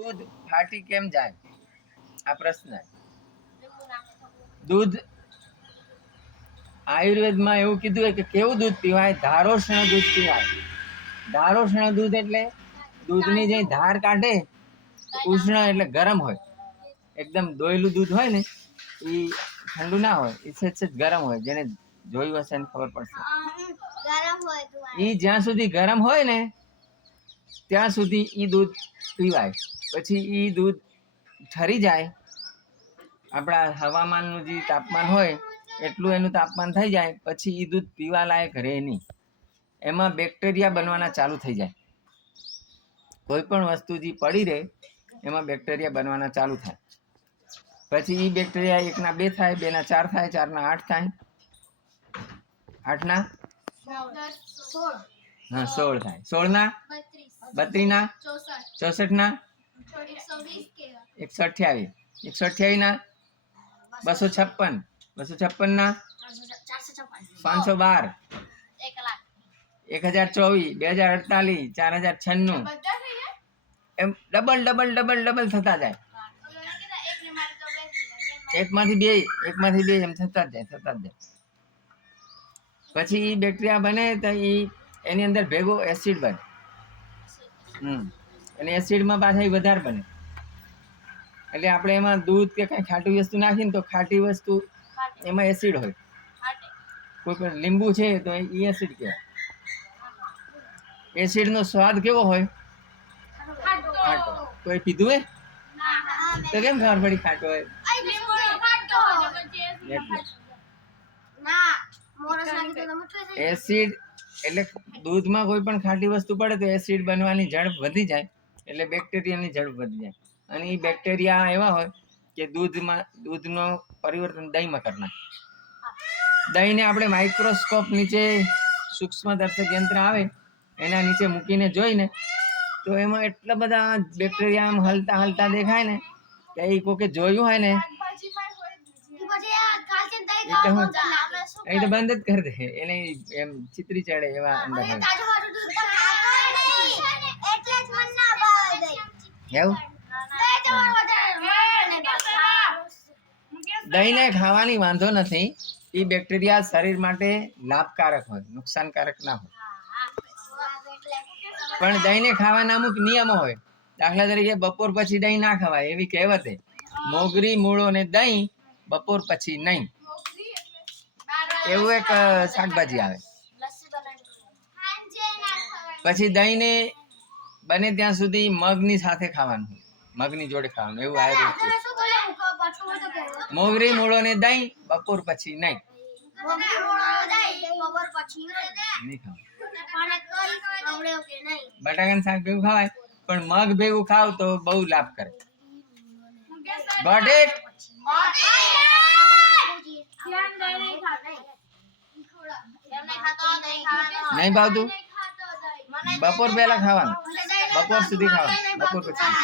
દૂધ ફાટી કેમ જાય? આ પ્રશ્ન. દૂધ આયુર્વેદમાં એવું કીધું કે કેવું દૂધ પીવાય? ધારોષ્ણ દૂધ પીવાય. ધારોષ્ણ દૂધ એટલે દૂધની જે ધાર કાઢે, ઉષ્ણ એટલે ગરમ હોય. એકદમ દોયેલું દૂધ હોય ને એ ઠંડુ ના હોય એ સહેજ સહેજ ગરમ હોય, જેને જોયું હશે એને ખબર પડશે. એ જ્યાં સુધી ગરમ હોય ને, ત્યાં સુધી એ દૂધ પીવાય. પછી એ દૂધ ઠરી જાય આપણા હવામાનનું જે તાપમાન હોય એટલું એનું તાપમાન થઈ જાય પછી એ દૂધ પીવા લાયક રહે નહીં. એમાં બેક્ટેરિયા બનવાના ચાલુ થઈ જાય. કોઈ પણ વસ્તુ જે પડી રહે એમાં બેક્ટેરિયા બનવાના ચાલુ થાય. પછી એ બેક્ટેરિયા એકના બે થાય બેના ચાર થાય ચારના આઠ થાય. આઠના? હા સોળ થાય. સોળના? બત્રીના? ચોસઠના? એકસો અઠ્યાવીસ. એકસો અઠ્યાવીસ ના? બસો છપ્પન. બસો છપ્પનના? ના પાંચસો બાર. એક હજાર ચોવીસ. બે હજાર અડતાલીસ. ચાર હજાર છન્નું. એમ ડબલ ડબલ ડબલ ડબલ થતા જાય. એકમાંથી બે એકમાંથી બે એમ થતા જ જાય થતા જ જાય. પછી બેક્ટેરિયા બને તો એ એની અંદર ભેગો એસિડ બને. હમ. અને એસિડમાં પાછા એ વધારે બને. એટલે આપણે એમાં દૂધ કે કાંઈ ખાટી વસ્તુ નાખીને તો ખાટી વસ્તુ એમાં એસિડ હોય. કોઈ પણ લીંબુ છે તો એ એસિડ કહેવાય. એસિડનો સ્વાદ કેવો હોય? ખાટો. કોઈ પીધું હે તો કેમ ખબર પડી ખાટો હોય? તો એસિડ એટલે દૂધમાં કોઈ પણ ખાટી વસ્તુ પડે તો એસિડ બનવાની ઝડપ વધી જાય. એટલે બેક્ટેરિયાની ઝડપ વધી જાય. અને એ બેક્ટેરિયા એવા હોય કે દૂધમાં દૂધનો પરિવર્તન દહીંમાં કરી નાખે. દહીંને આપણે માઇક્રોસ્કોપ નીચે સૂક્ષ્મ દર્શક યંત્ર આવે એના નીચે મૂકીને જોઈને તો એમાં એટલા બધા બેક્ટેરિયા આમ હલતા હલતા દેખાય ને કે એ કોકે જોયું હોય ને એ તો બંધ જ કરી દે. એને એમ ચિત્રી ચડે એવા અંદર. એવું દહીં તમારું વધારે મળે નહીં પાછું. દહીંને ખાવાની વાંધો નથી. એ બેક્ટેરિયા શરીર માટે લાભકારક હોય, નુકસાનકારક ના હોય. પણ દહીંને ખાવાના અમુક નિયમો હોય. દાખલા તરીકે બપોર પછી દહીં ના ખવાય, એવી કહેવત. મોગરી, મૂળો ને દહીં બપોર પછી નહીં. એવું એક શાકભાજી આવે. પછી દહીંને બને ત્યાં સુધી મગની સાથે ખાવાનું મગની જોડે ખાવાનું, એવું આયુર્વેદ મોગરી મૂળો ને દહીં બપોર પછી નહીં. બટાકાનું શાક ભેગું ખાવાય પણ મગ ભેગું ખાવ તો બહુ લાભ કરે. ગોટ ઇટ નહીં ભાવતું? બપોર પહેલા ખાવાનું. બપોર સુધી ખાવાનું. બપોર પછી.